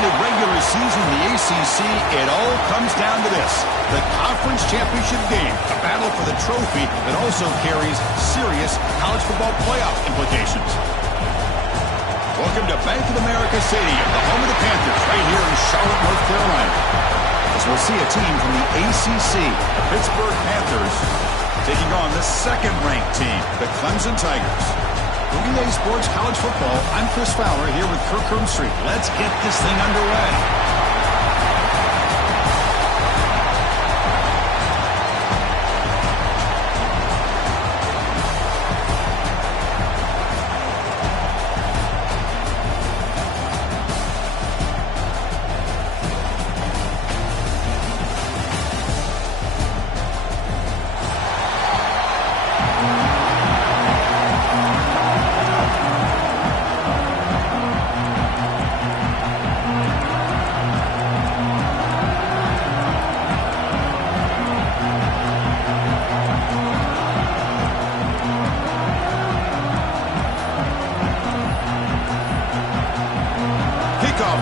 completed regular season in the ACC, it all comes down to this: the conference championship game, a battle for the trophy that also carries serious college football playoff implications. Welcome to Bank of America Stadium, the home of the Panthers, right here in Charlotte, North Carolina. As we'll see a team from the ACC, the Pittsburgh Panthers, taking on the second-ranked team, the Clemson Tigers. For Relay Sports College Football, I'm Chris Fowler here with Kirk Herbstreit. Let's get this thing underway.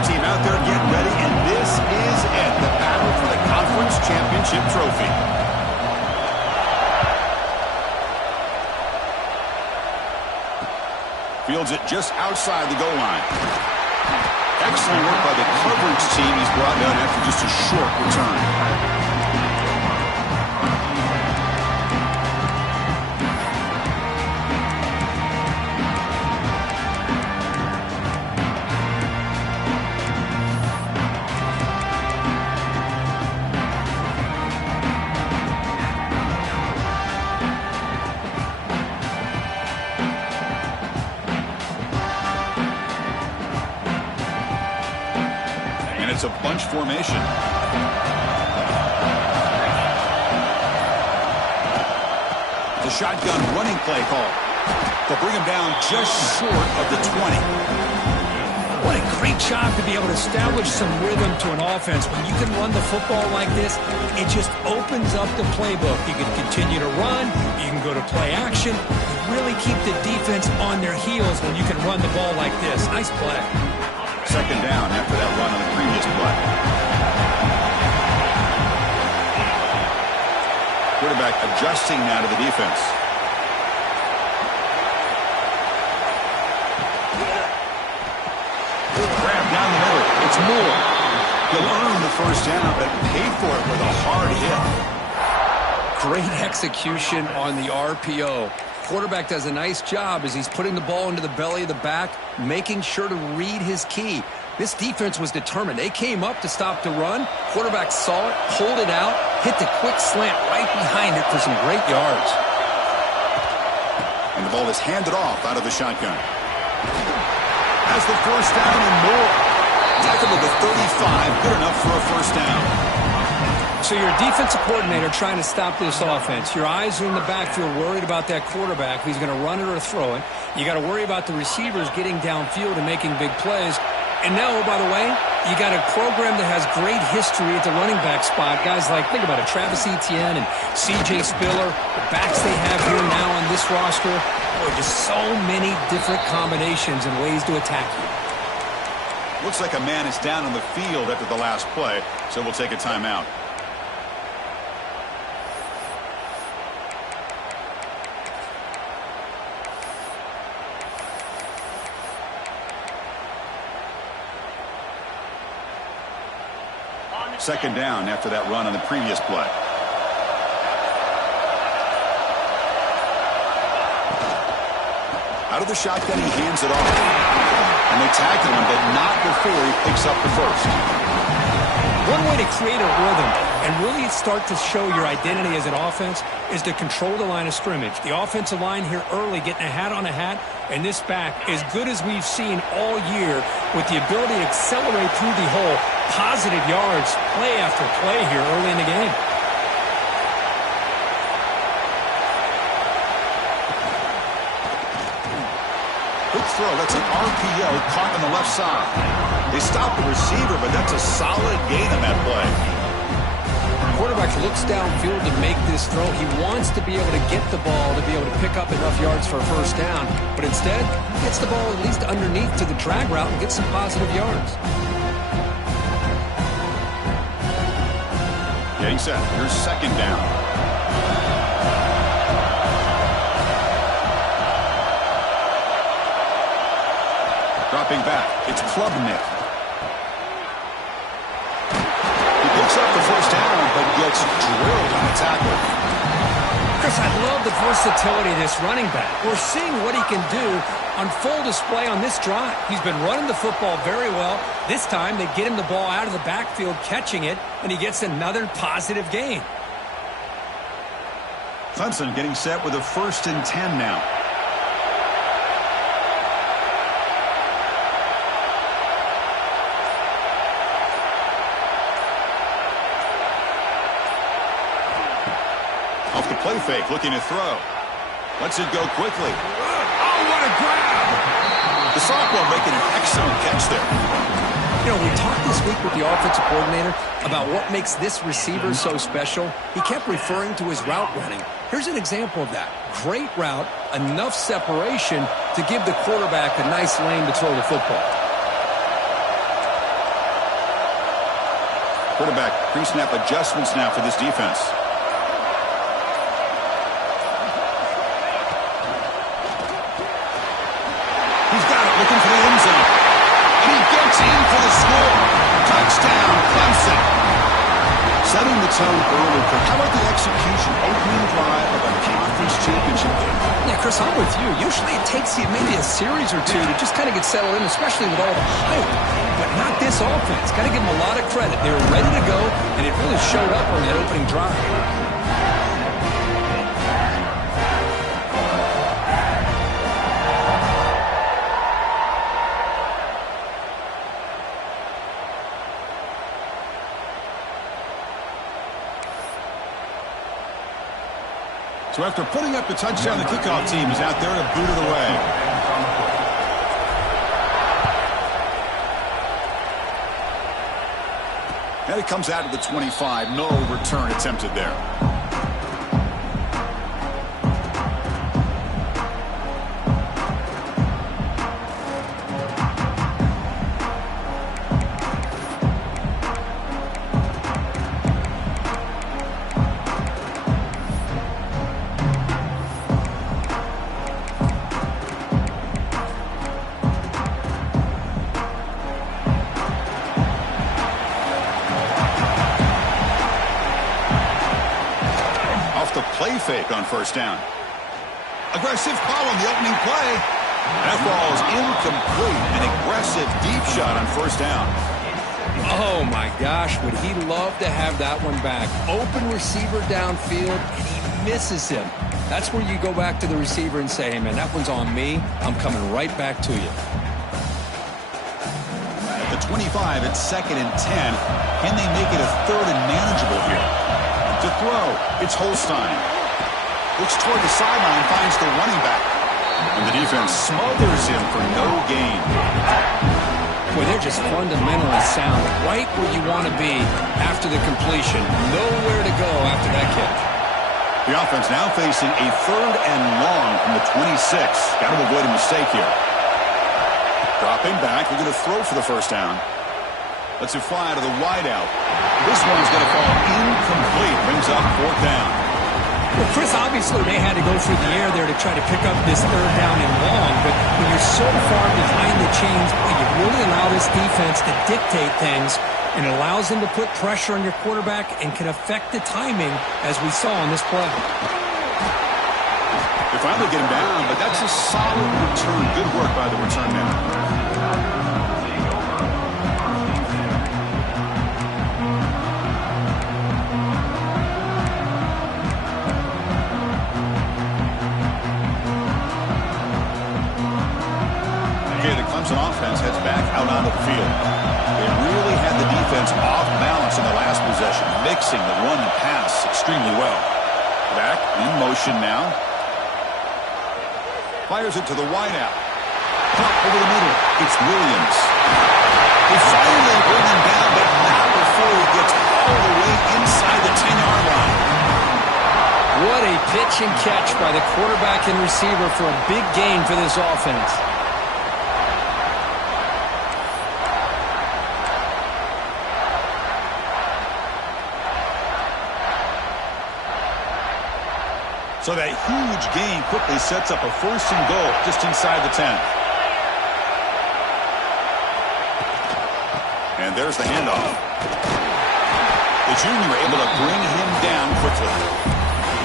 Team out there getting ready, and this is it, the battle for the conference championship trophy. Fields it just outside the goal line. Excellent work by the coverage team. He's brought down after just a short return. It's a bunch formation. The shotgun running play call. They'll bring him down just short of the 20. What a great job to be able to establish some rhythm to an offense. When you can run the football like this, it just opens up the playbook. You can continue to run. You can go to play action. You really keep the defense on their heels when you can run the ball like this. Nice play. Second down after that run on the previous play. Quarterback adjusting now to the defense. Grab down the middle. It's Moore. He'll earn the first down, but paid for it with a hard hit. Great execution on the RPO. Quarterback does a nice job as he's putting the ball into the belly of the back, making sure to read his key. This defense was determined. They came up to stop the run. Quarterback saw it, pulled it out, hit the quick slant right behind it for some great yards. And the ball is handed off out of the shotgun. Has the first down and more. Tackled at the 35, good enough for a first down. So you're a defensive coordinator trying to stop this offense. Your eyes are in the backfield worried about that quarterback, if he's going to run it or throw it. You got to worry about the receivers getting downfield and making big plays. And now, oh, by the way, you got a program that has great history at the running back spot. Guys like, think about it, Travis Etienne and C.J. Spiller, the backs they have here now on this roster. Boy, just so many different combinations and ways to attack you. Looks like a man is down on the field after the last play, so we'll take a timeout. Second down after that run on the previous play. Out of the shotgun, he hands it off. And they tackle him, but not before he picks up the first. One way to create a rhythm and really start to show your identity as an offense is to control the line of scrimmage. The offensive line here early getting a hat on a hat, and this back as good as we've seen all year with the ability to accelerate through the hole. Positive yards, play after play here early in the game. Good throw. That's an RPO caught on the left side. They stop the receiver, but that's a solid gain on that play. Quarterback looks downfield to make this throw. He wants to be able to get the ball to be able to pick up enough yards for a first down, but instead gets the ball at least underneath to the drag route and gets some positive yards. Getting set. Here's second down. Dropping back. It's Klubnik. He picks up the first down, but gets drilled on the tackle. Chris, I love the versatility of this running back. We're seeing what he can do on full display on this drive. He's been running the football very well. This time, they get him the ball out of the backfield, catching it, and he gets another positive gain. Clemson getting set with a 1st and 10 now. Off the play fake, looking to throw. Lets it go quickly. Oh, what a grab! The sophomore making an excellent catch there. You know, we talked this week with the offensive coordinator about what makes this receiver so special. He kept referring to his route running. Here's an example of that. Great route, enough separation to give the quarterback a nice lane to throw the football. Quarterback pre-snap adjustments now for this defense. Looking for the end zone. And he gets in for the score. Touchdown, Clemson. Setting the tone early. How about the execution? Opening drive of a conference championship game. Yeah, Chris, I'm with you. Usually it takes you maybe a series or two to just kind of get settled in, especially with all the hype. But not this offense. Got to give them a lot of credit. They were ready to go, and it really showed up on that opening drive. So after putting up the touchdown, the kickoff team is out there to boot it away. And it comes out to the 25. No return attempted there. Play fake on first down. Aggressive call on the opening play. That ball is incomplete. An aggressive deep shot on first down. Oh, my gosh. Would he love to have that one back? Open receiver downfield, and he misses him. That's where you go back to the receiver and say, hey, man, that one's on me. I'm coming right back to you. The 25 at 2nd and 10. Can they make it a 3rd and manageable here? To throw, it's Holstein. Looks toward the sideline, finds the running back. And the defense smothers him for no gain. Boy, they're just fundamentally sound. Right where you want to be after the completion. Nowhere to go after that catch. The offense now facing a 3rd and long from the 26. Got to avoid a mistake here. Dropping back, they're going to throw for the first down. Lets it fly to the wideout. This one's going to fall incomplete. Brings up 4th down. Well, Chris, obviously they had to go through the air there to try to pick up this 3rd down and long. But when you're so far behind the chains, you really allow this defense to dictate things, and it allows them to put pressure on your quarterback and can affect the timing, as we saw on this play. They finally get him down, but that's a solid return. Good work by the return man. Offense heads back out onto the field. They really had the defense off balance in the last possession, mixing the run and pass extremely well. Back in motion now. Fires it to the wideout. Caught over the middle. It's Williams. They finally bring him down, but not before he gets all the way inside the 10-yard line. What a pitch and catch by the quarterback and receiver for a big gain for this offense. So that huge gain quickly sets up a 1st and goal just inside the 10. And there's the handoff. The junior able to bring him down quickly.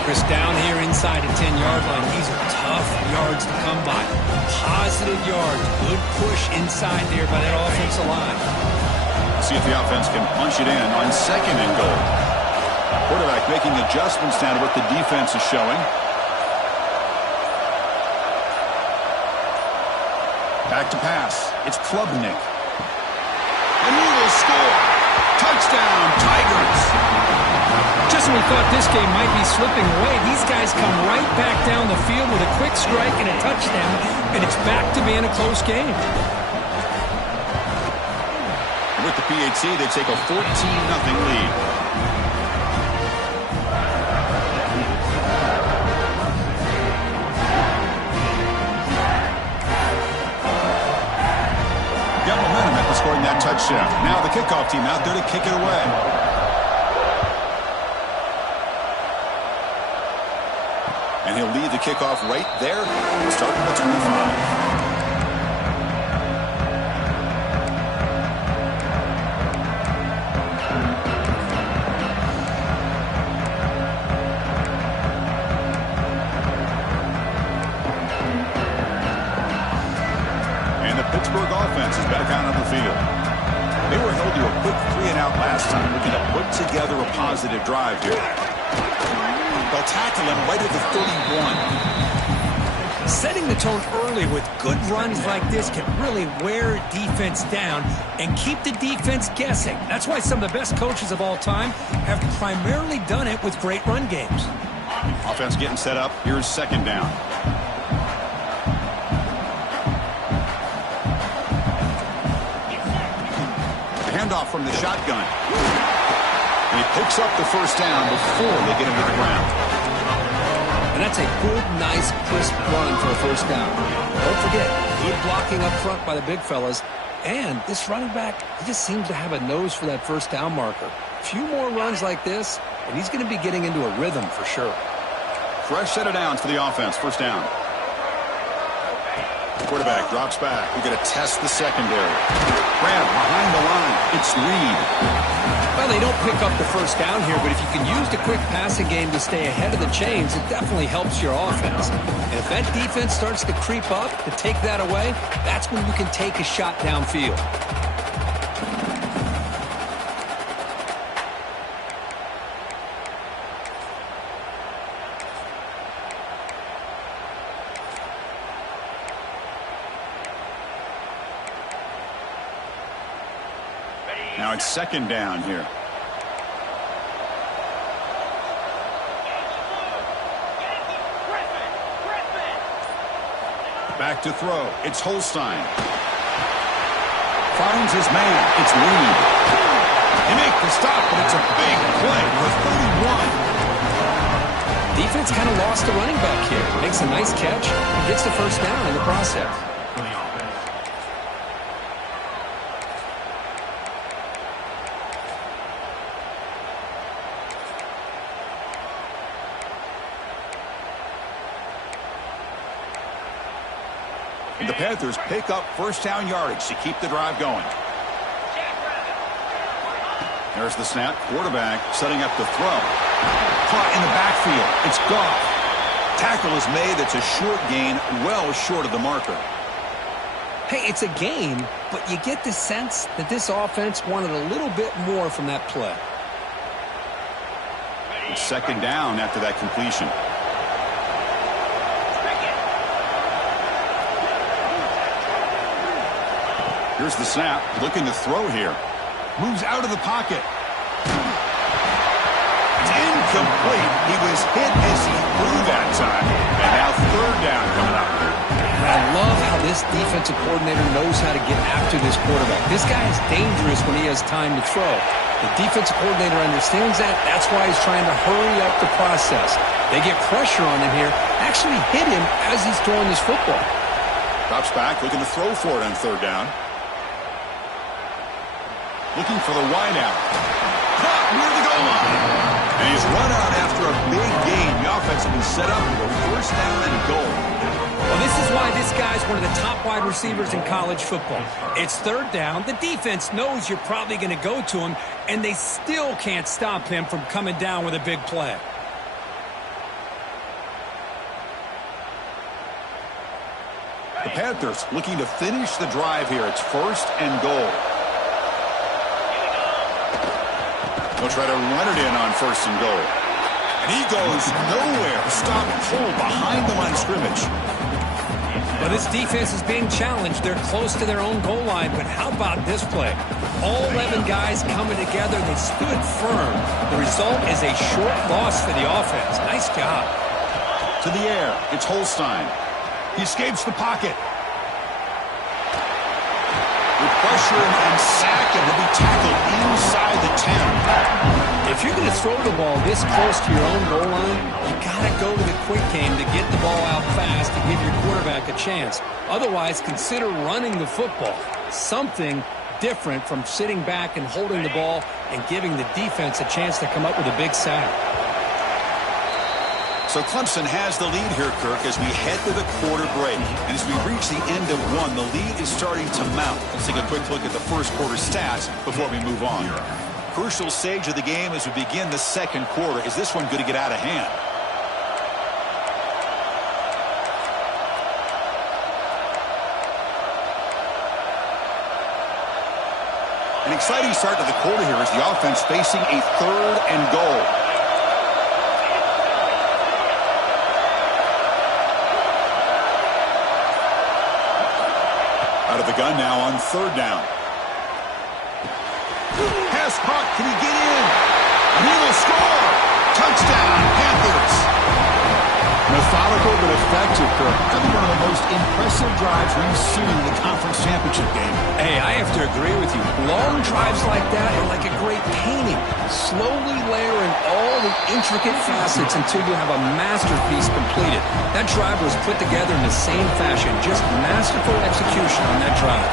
Chris, down here inside the 10-yard line, these are tough yards to come by. Positive yards, good push inside there by that offensive line. See if the offense can punch it in on 2nd and goal. Quarterback making adjustments down to what the defense is showing. Back to pass. It's Klubnik. And he will score. Touchdown, Tigers. Just when we thought this game might be slipping away, these guys come right back down the field with a quick strike and a touchdown, and it's back to being a close game. And with the PAT, they take a 14-0 lead. Got momentum after scoring that touchdown. Now the kickoff team out there to kick it away. And he'll lead the kickoff right there, starting at the 25. And the Pittsburgh offense is back out on the field. They were held to a quick 3-and-out last time, looking to put together a positive drive here. They'll tackle him right at the 31. Setting the tone early with good runs like this can really wear defense down and keep the defense guessing. That's why some of the best coaches of all time have primarily done it with great run games. Offense getting set up. Here's 2nd down. Handoff from the shotgun. And he picks up the 1st down before they get him to the ground. And that's a good, nice, crisp run for a 1st down. Don't forget, good blocking up front by the big fellas. And this running back, he just seems to have a nose for that 1st down marker. A few more runs like this, and he's going to be getting into a rhythm for sure. Fresh set of downs for the offense. 1st down. Quarterback drops back. We're going to test the secondary. Grab behind the line. It's Reed. Well, they don't pick up the 1st down here, but if you can use the quick passing game to stay ahead of the chains, it definitely helps your offense. And if that defense starts to creep up to take that away, that's when you can take a shot downfield. Now it's 2nd down here. Back to throw. It's Holstein. Finds his man. It's Reed. They make the stop, but it's a big play for 31. Defense kind of lost the running back here. Makes a nice catch and gets the 1st down in the process. And the Panthers pick up 1st down yardage to keep the drive going. There's the snap. Quarterback setting up the throw. Caught in the backfield. It's Goff. Tackle is made. It's a short gain, well short of the marker. Hey, it's a game, but you get the sense that this offense wanted a little bit more from that play. It's 2nd down after that completion. Here's the snap. Looking to throw here. Moves out of the pocket. It's incomplete. He was hit as he threw that time. And now 3rd down coming up. And I love how this defensive coordinator knows how to get after this quarterback. This guy is dangerous when he has time to throw. The defensive coordinator understands that. That's why he's trying to hurry up the process. They get pressure on him here. Actually hit him as he's throwing this football. Drops back, looking to throw for it on 3rd down. Looking for the wide out. Caught near the goal line. And he's run out after a big gain. The offense will be set up with a first down and goal. Well, this is why this guy's one of the top wide receivers in college football. It's third down. The defense knows you're probably going to go to him, and they still can't stop him from coming down with a big play. The Panthers looking to finish the drive here. It's first and goal. They'll try to run it in on first and goal. And he goes nowhere. Stop full behind the line of scrimmage. Well, this defense is being challenged. They're close to their own goal line, but how about this play? All 11 guys coming together. They stood firm. The result is a short loss for the offense. Nice job. To the air. It's Holstein. He escapes the pocket. With pressure and sack, and he'll be tackled inside the 10. If you're going to throw the ball this close to your own goal line, you got to go to the quick game to get the ball out fast to give your quarterback a chance. Otherwise, consider running the football. Something different from sitting back and holding the ball and giving the defense a chance to come up with a big sack. So Clemson has the lead here, Kirk, as we head to the quarter break. And as we reach the end of one, the lead is starting to mount. Let's take a quick look at the first quarter stats before we move on. Crucial stage of the game as we begin the second quarter. Is this one going to get out of hand? An exciting start to the quarter here as the offense facing a third and goal. Out of the gun now on third down. Pass caught. Can he get in? And he will score. Touchdown, Panthers. Methodical but effective, Kirk. Probably one of the most impressive drives we've seen in the conference championship game. Hey, I have to agree with you. Long drives like that are like a great painting. Slowly layering all the intricate facets until you have a masterpiece completed. That drive was put together in the same fashion. Just masterful execution on that drive.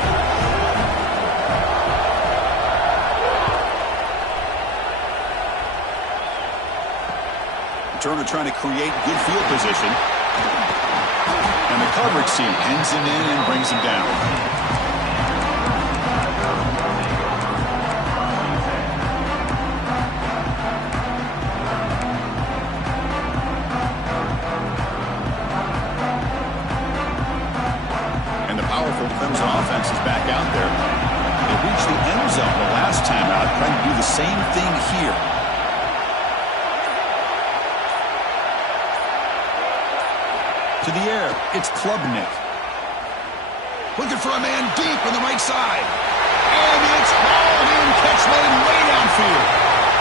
Turner trying to create good field position. And the coverage team pins him in and brings him down. And the powerful Clemson offense is back out there. They reached the end zone the last time out, trying to do the same thing here. To the air, it's Klubnik. Looking for a man deep on the right side. And it's hauled in, catch made way downfield.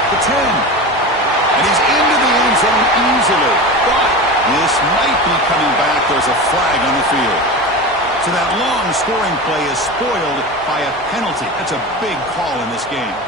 The 10. And he's into the end zone easily. But this might be coming back. There's a flag on the field. So that long scoring play is spoiled by a penalty. That's a big call in this game.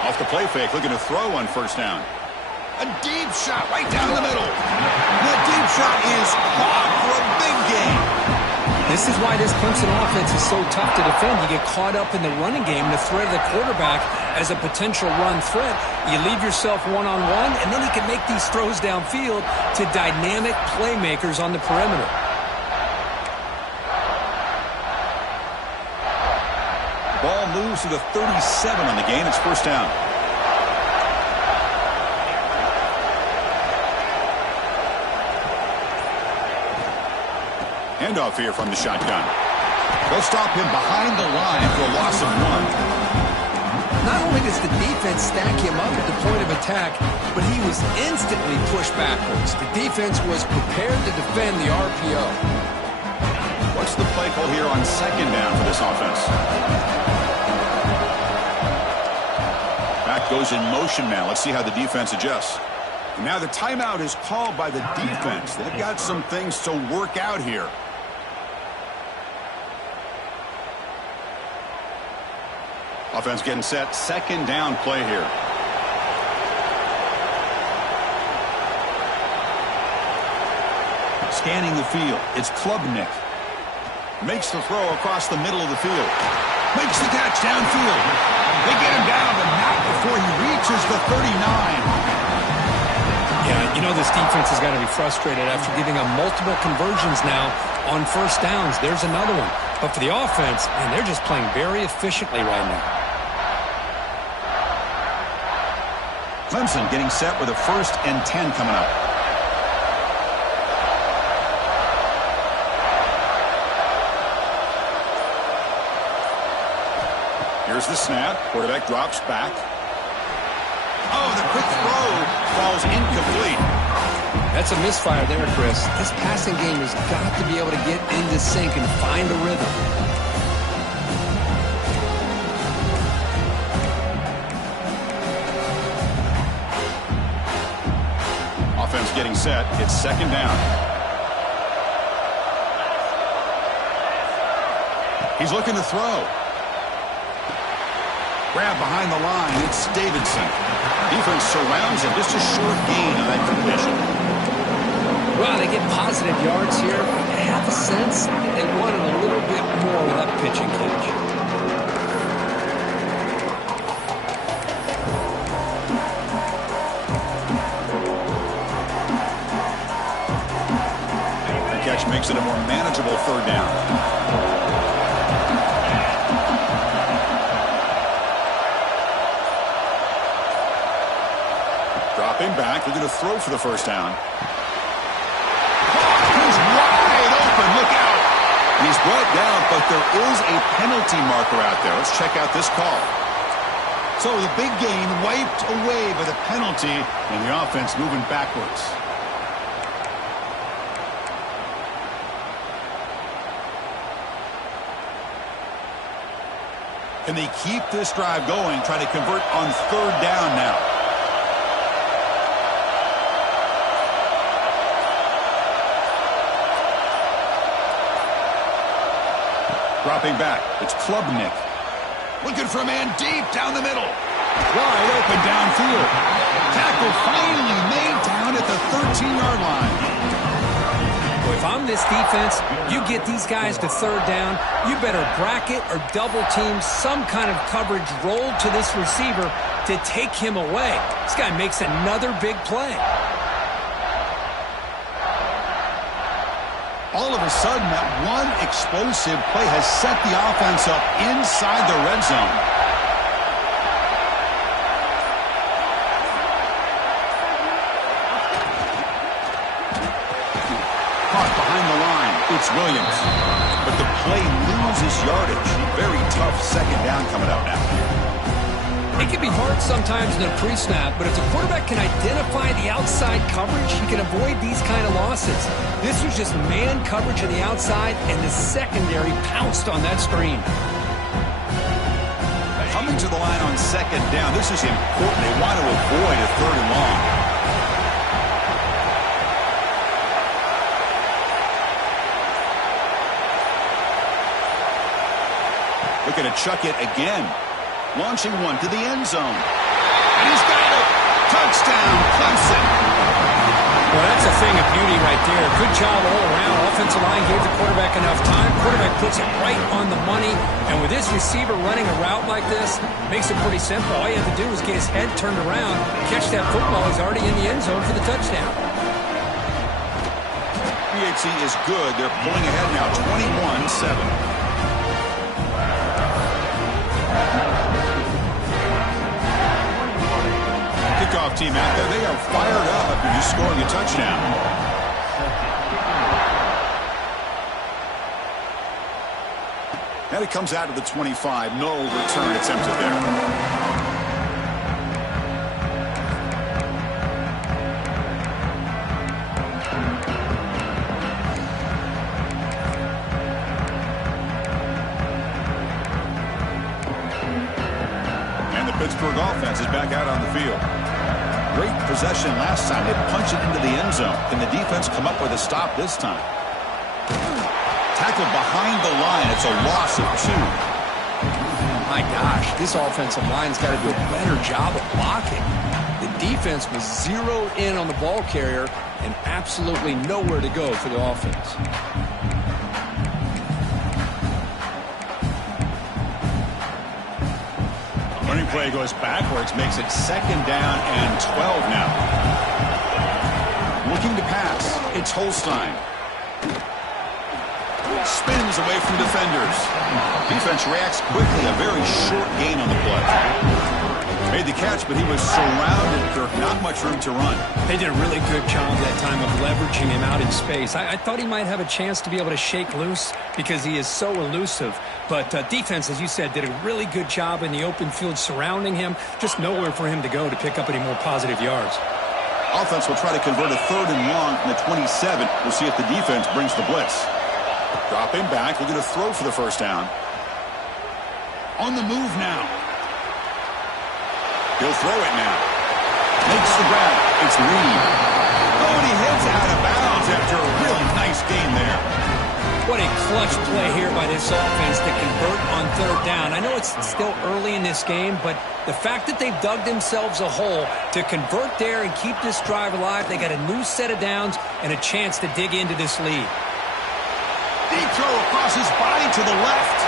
Off the play fake, looking to throw on first down. A deep shot right down the middle. The deep shot is caught for a big gain. This is why this Clemson offense is so tough to defend. You get caught up in the running game, the threat of the quarterback as a potential run threat. You leave yourself one-on-one, and then you can make these throws downfield to dynamic playmakers on the perimeter. Ball moves to the 37 on the game. It's first down. Handoff here from the shotgun. They'll stop him behind the line for a loss of 1. Not only does the defense stack him up at the point of attack, but he was instantly pushed backwards. The defense was prepared to defend the RPO. What's the play call here on second down for this offense? Back goes in motion now. Let's see how the defense adjusts. And now the timeout is called by the defense. They've got some things to work out here. Offense getting set. Second down play here. Scanning the field. It's Klubnik. Makes the throw across the middle of the field. Makes the catch downfield. They get him down, but not before he reaches the 39. Yeah, you know this defense has got to be frustrated after giving up multiple conversions now on first downs. There's another one. But for the offense, man, they're just playing very efficiently right now. Clemson getting set with a 1st and 10 coming up. Here's the snap. Quarterback drops back. Oh, the quick throw falls incomplete. That's a misfire there, Chris. This passing game has got to be able to get into sync and find a rhythm. Offense getting set. It's second down. He's looking to throw. Grab behind the line. It's Davidson. Defense surrounds him. Just a short gain on that completion. Well, they get positive yards here. I have a sense that they wanted a little bit more with that pitch and catch. The catch makes it a more manageable third down. Dropping back, they're going to throw for the first down. He's wide open, look out. He's brought down, but there is a penalty marker out there. Let's check out this call. So the big gain wiped away by the penalty, and the offense moving backwards. Can they keep this drive going, trying to convert on third down now? Dropping back, it's Klubnik. Looking for a man deep down the middle. Wide open downfield. Tackle finally made down at the 13-yard line. Well, if I'm this defense, you get these guys to third down, you better bracket or double team some kind of coverage rolled to this receiver to take him away. This guy makes another big play. All of a sudden, that one explosive play has set the offense up inside the red zone. Caught behind the line. It's Williams. But the play loses yardage. Very tough second down coming up now. It can be hard sometimes in a pre-snap, but if the quarterback can identify the outside coverage, he can avoid these kind of losses. This was just man coverage on the outside, and the secondary pounced on that screen. Coming to the line on second down, this is important. They want to avoid a third and long. Looking to chuck it again. Launching one to the end zone. And he's got it. Touchdown, Clemson. Well, that's a thing of beauty right there. Good job all around. Offensive line gave the quarterback enough time. Quarterback puts it right on the money. And with this receiver running a route like this, makes it pretty simple. All you have to do is get his head turned around, catch that football. He's already in the end zone for the touchdown. PHC is good. They're pulling ahead now, 21-7. Kickoff team out there. They are fired up after just scoring a touchdown. And it comes out to the 25. No return attempted there. Pittsburgh offense is back out on the field. Great possession last time. They punch it into the end zone. Can the defense come up with a stop this time? Tackle behind the line. It's a loss of 2. My gosh, this offensive line's got to do a better job of blocking. The defense was zeroed in on the ball carrier and absolutely nowhere to go for the offense. Running play goes backwards, makes it 2nd down and 12 now. Looking to pass, it's Holstein. Spins away from defenders. Defense reacts quickly, a very short gain on the play. Made the catch, but he was surrounded. Kirk, not much room to run. They did a really good job that time of leveraging him out in space. I thought he might have a chance to be able to shake loose because he is so elusive. But defense, as you said, did a really good job in the open field surrounding him. Just nowhere for him to go to pick up any more positive yards. Offense will try to convert a 3rd and long from the 27. We'll see if the defense brings the blitz. Dropping back, looking to throw for the 1st down. On the move now. He'll throw it now. Makes the grab. It's Reed. Oh, and he heads out of bounds after a really nice game there. What a clutch play here by this offense to convert on 3rd down. I know it's still early in this game, but the fact that they've dug themselves a hole to convert there and keep this drive alive, they got a new set of downs and a chance to dig into this lead. Deep throw across his body to the left.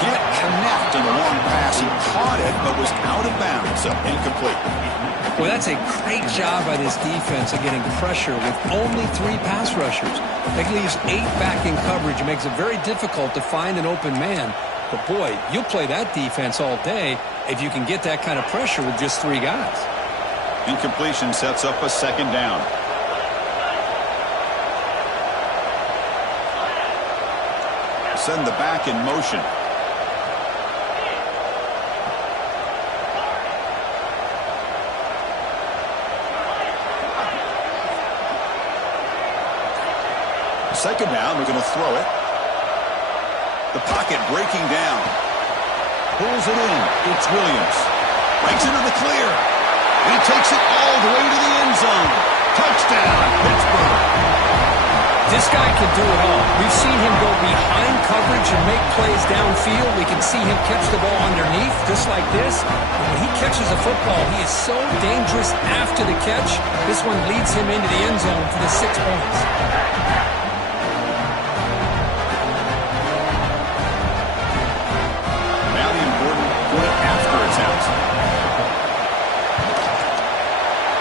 Can't connect on the long pass. He caught it, but was out of bounds, so incomplete. Well, that's a great job by this defense of getting pressure with only 3 pass rushers. That leaves 8 back in coverage. It makes it very difficult to find an open man. But, boy, you'll play that defense all day if you can get that kind of pressure with just 3 guys. Incompletion sets up a 2nd down. Send the back in motion. Second down, we're going to throw it. The pocket breaking down. Pulls it in. It's Williams. Breaks into the clear. He takes it all the way to the end zone. Touchdown, Pittsburgh. This guy can do it all. We've seen him go behind coverage and make plays downfield. We can see him catch the ball underneath, just like this. And when he catches a football, he is so dangerous after the catch. This one leads him into the end zone for the 6 points. Now the important point after it's out.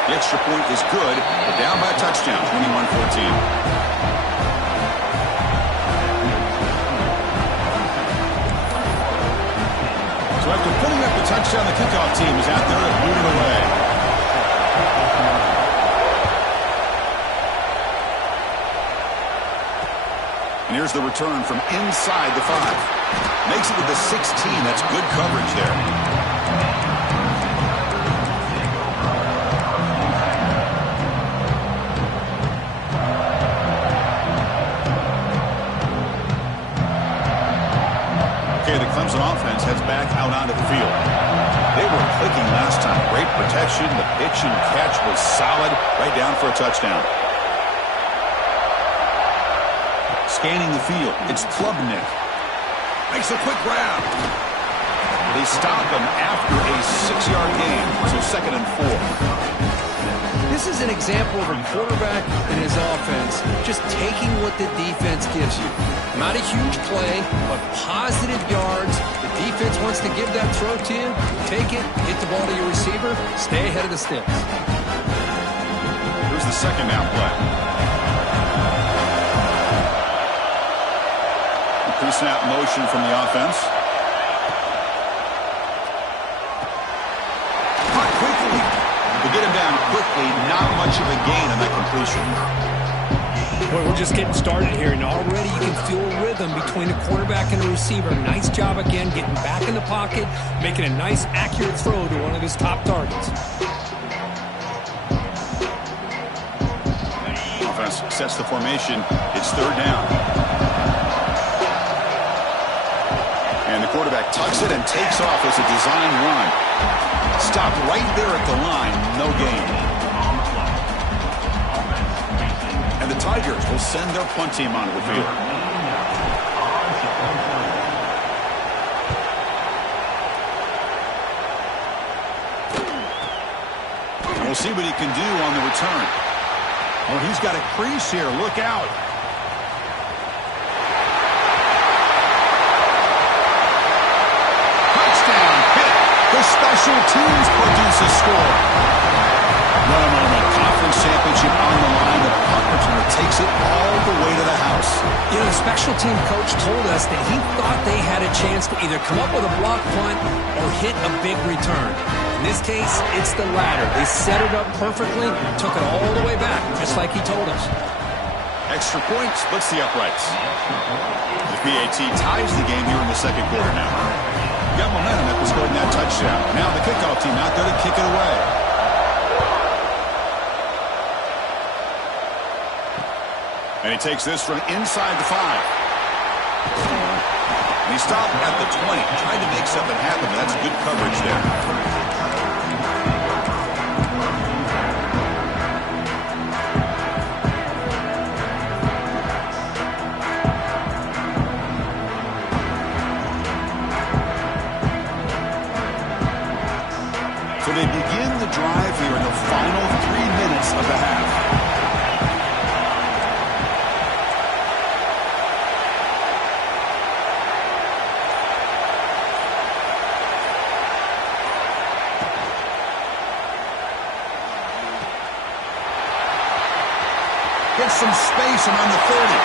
The extra point is good, but down by a touchdown, 21-14. So after putting up the touchdown, the kickoff team is out there to boot it away. And here's the return from inside the 5. Makes it with the 16. That's good coverage there. The Clemson offense heads back out onto the field. They were clicking last time. Great protection. The pitch and catch was solid. Right down for a touchdown. Scanning the field. It's Klubnik. Makes a quick grab. They stop him after a 6-yard gain. So 2nd and 4. This is an example of a quarterback and his offense just taking what the defense gives you. Not a huge play, but positive yards. The defense wants to give that throw to you. Take it, hit the ball to your receiver, stay ahead of the sticks. Here's the 2nd down play. Pre-snap motion from the offense. Caught quickly. To get him down quickly, not much of a gain on that completion. Boy, we're just getting started here, and already you can feel a rhythm between the quarterback and the receiver. Nice job again getting back in the pocket, making a nice, accurate throw to one of his top targets. Offense sets the formation. It's 3rd down. And the quarterback tucks it and takes off as a design run. Stopped right there at the line. No gain. And the Tigers will send their punt team onto the field. We'll see what he can do on the return. Oh, he's got a crease here. Look out. Touchdown, Pitt. The special teams produce a score. What a moment. Conference championship on the line. The punt returner takes it all the way to the house. You know, the special team coach told us that he thought they had a chance to either come up with a block punt or hit a big return. In this case, it's the latter. They set it up perfectly and took it all the way back, just like he told us. Extra point splits the uprights. The PAT ties the game here in the second quarter now. Got momentum after scoring that touchdown. Now the kickoff team out there to kick it away. And he takes this from inside the 5. And he stopped at the 20, trying to make something happen, but that's good coverage there. So they begin the drive here in the final 3 minutes of the half. Gets some space around the 30.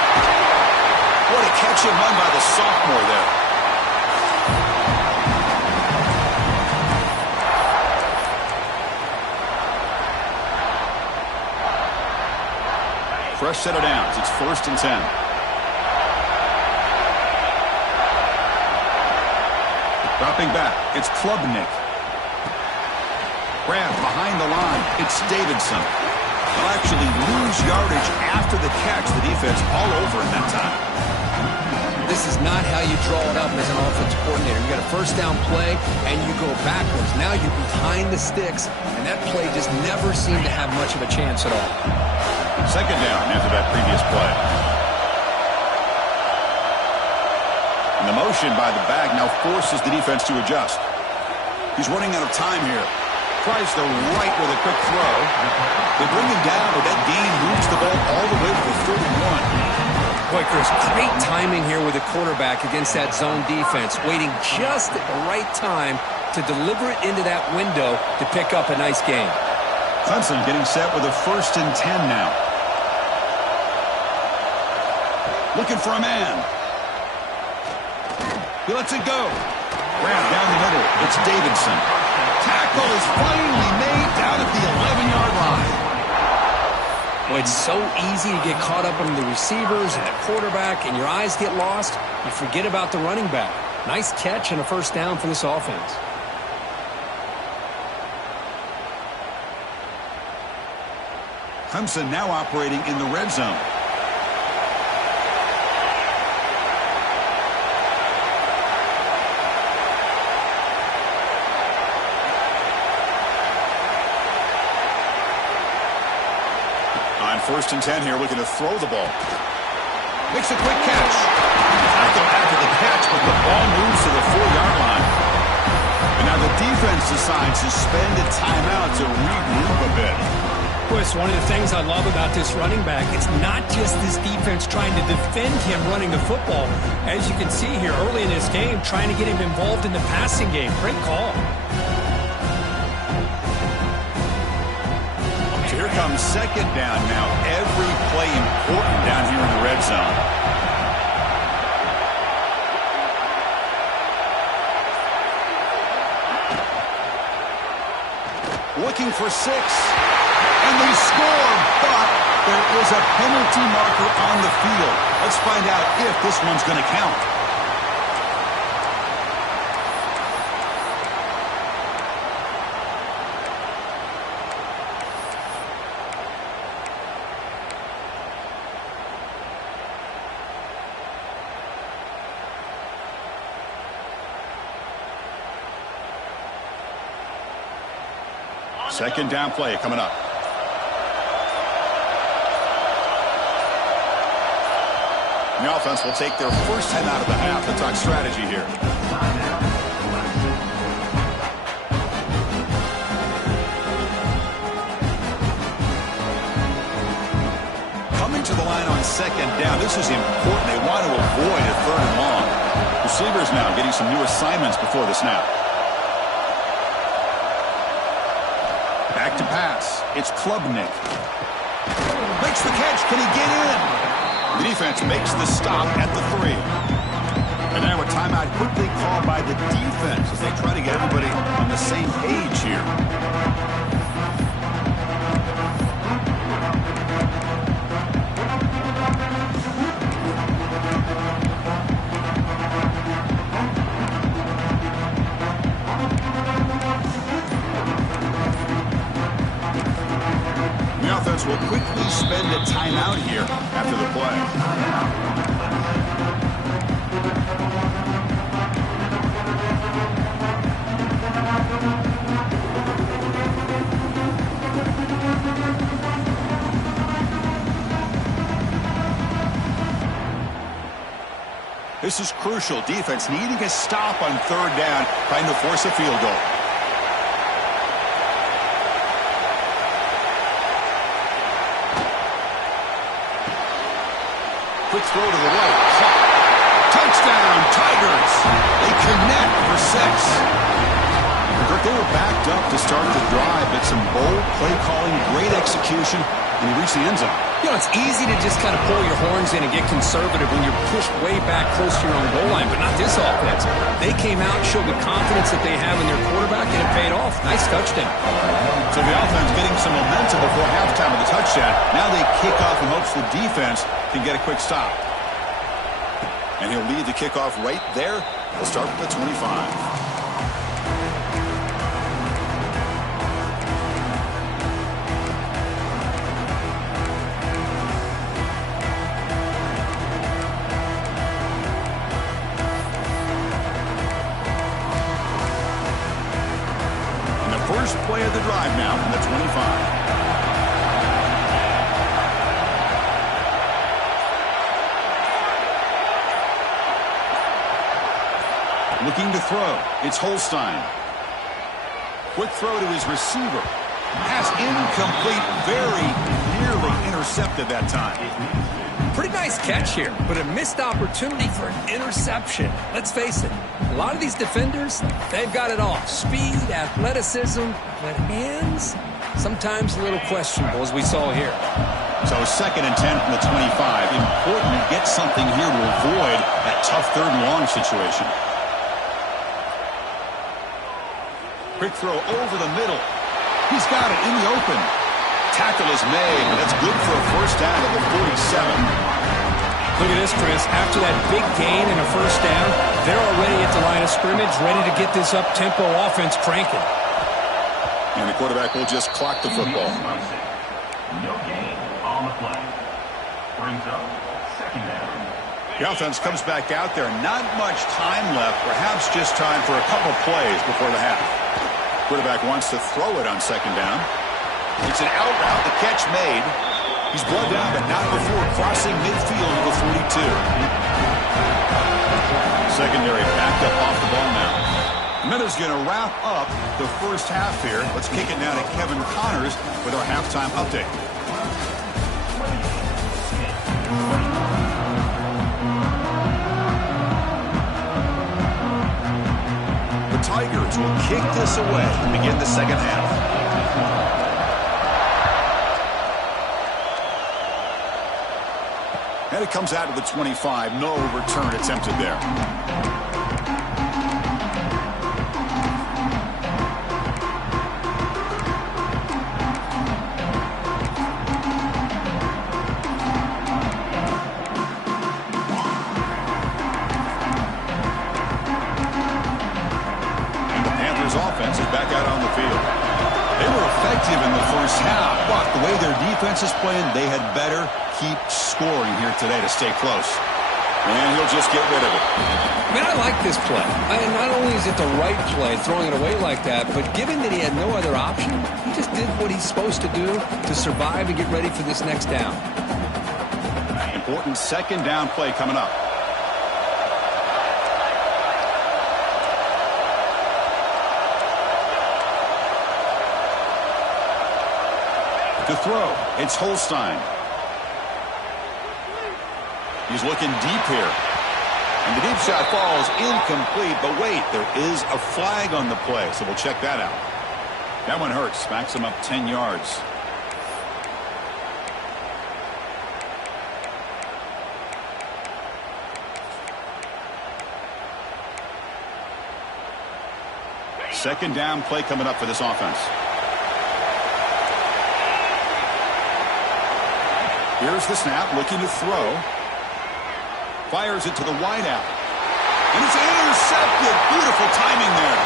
What a catch and run by the sophomore there. Fresh set of downs. It's 1st and 10. Dropping back. It's Klubnik. Grab behind the line. It's Davidson. They'll actually lose yardage after the catch. The defense all over in that time. This is not how you draw it up as an offensive coordinator. You got a first down play, and you go backwards. Now you're behind the sticks, and that play just never seemed to have much of a chance at all. Second down after that previous play. And the motion by the back now forces the defense to adjust. He's running out of time here. Tries the right with a quick throw. They bring him down, but that gain moves the ball all the way to the 31. Boy, Chris, great timing here with the quarterback against that zone defense, waiting just at the right time to deliver it into that window to pick up a nice gain. Clemson getting set with a 1st and 10 now. Looking for a man. He lets it go. Grab down the middle. It's Davidson. Tackle is finally made down at the 11-yard line. Well, it's so easy to get caught up in the receivers and the quarterback, and your eyes get lost. You forget about the running back. Nice catch and a first down for this offense. Clemson now operating in the red zone. On 1st and 10 here, looking to throw the ball. Makes a quick catch. Tackle after the catch, but the ball moves to the 4-yard line. And now the defense decides to spend a timeout to regroup a bit. Chris, one of the things I love about this running back, it's not just this defense trying to defend him running the football. As you can see here early in this game, trying to get him involved in the passing game. Great call. So here comes second down now. Every play important down here in the red zone. Looking for 6. And they score, but there is a penalty marker on the field. Let's find out if this one's going to count. Second down play coming up. The offense will take their first 10 out of the half to talk strategy here. to the line on second down. This is important. They want to avoid a third and long. Receivers now getting some new assignments before the snap. Back to pass. It's Klubnik. Makes the catch. Can he get in? The defense makes the stop at the 3. And now a timeout quickly called by the defense as they try to get everybody on the same page here. The offense will quickly spend a timeout here after the play. This is crucial. Defense needing a stop on third down, trying to force a field goal. Quick throw to the right. Touchdown, Tigers. They connect for 6. They were backed up to start the drive, but some bold play calling, great execution, and he reached the end zone. You know, it's easy to just kind of pull your horns in and get conservative when you're pushed way back close to your own goal line, but not this offense. They came out and showed the confidence that they have in their quarterback, and it paid off. Nice touchdown. So the offense getting some momentum before halftime with the touchdown. Now they kick off in hopes the defense can get a quick stop. And he'll lead the kickoff right there. They'll start with the 25. First play of the drive now from the 25. Looking to throw. It's Holstein. Quick throw to his receiver. Pass incomplete. Very nearly intercepted that time. Pretty nice catch here, but a missed opportunity for an interception. Let's face it, a lot of these defenders, they've got it all. Speed, athleticism, but hands, sometimes a little questionable, as we saw here. So 2nd and 10 from the 25. Important to get something here to avoid that tough third and long situation. Quick throw over the middle. He's got it in the open. Tackle is made, but that's good for a first down at the 47. Look at this, Chris. After that big gain and a first down, they're already at the line of scrimmage, ready to get this up-tempo offense cranking. And the quarterback will just clock the football. No gain on the play. Brings up 2nd down. The offense comes back out there. Not much time left, perhaps just time for a couple plays before the half. Quarterback wants to throw it on 2nd down. It's an out route, the catch made. He's brought down, but not before crossing midfield to the 42. Secondary backed up off the ball now. Minutes going to wrap up the first half here. Let's kick it now to Kevin Connors with our halftime update. The Tigers will kick this away to begin the second half. And it comes out to the 25. No return attempted there. And the Panthers offense is back out on the field. They were effective in the first half, but the way their defense is playing, they had better keep scoring here today to stay close. And he'll just get rid of it. Man, I like this play. Not only is it the right play, throwing it away like that, but given that he had no other option, he just did what he's supposed to do to survive and get ready for this next down. Important 2nd down play coming up. To throw, it's Holstein. He's looking deep here. And the deep shot falls incomplete. But wait, there is a flag on the play, so we'll check that out. That one hurts. Backs him up 10 yards. Second down play coming up for this offense. Here's the snap, looking to throw. Fires it to the wideout. And it's intercepted. Beautiful timing there.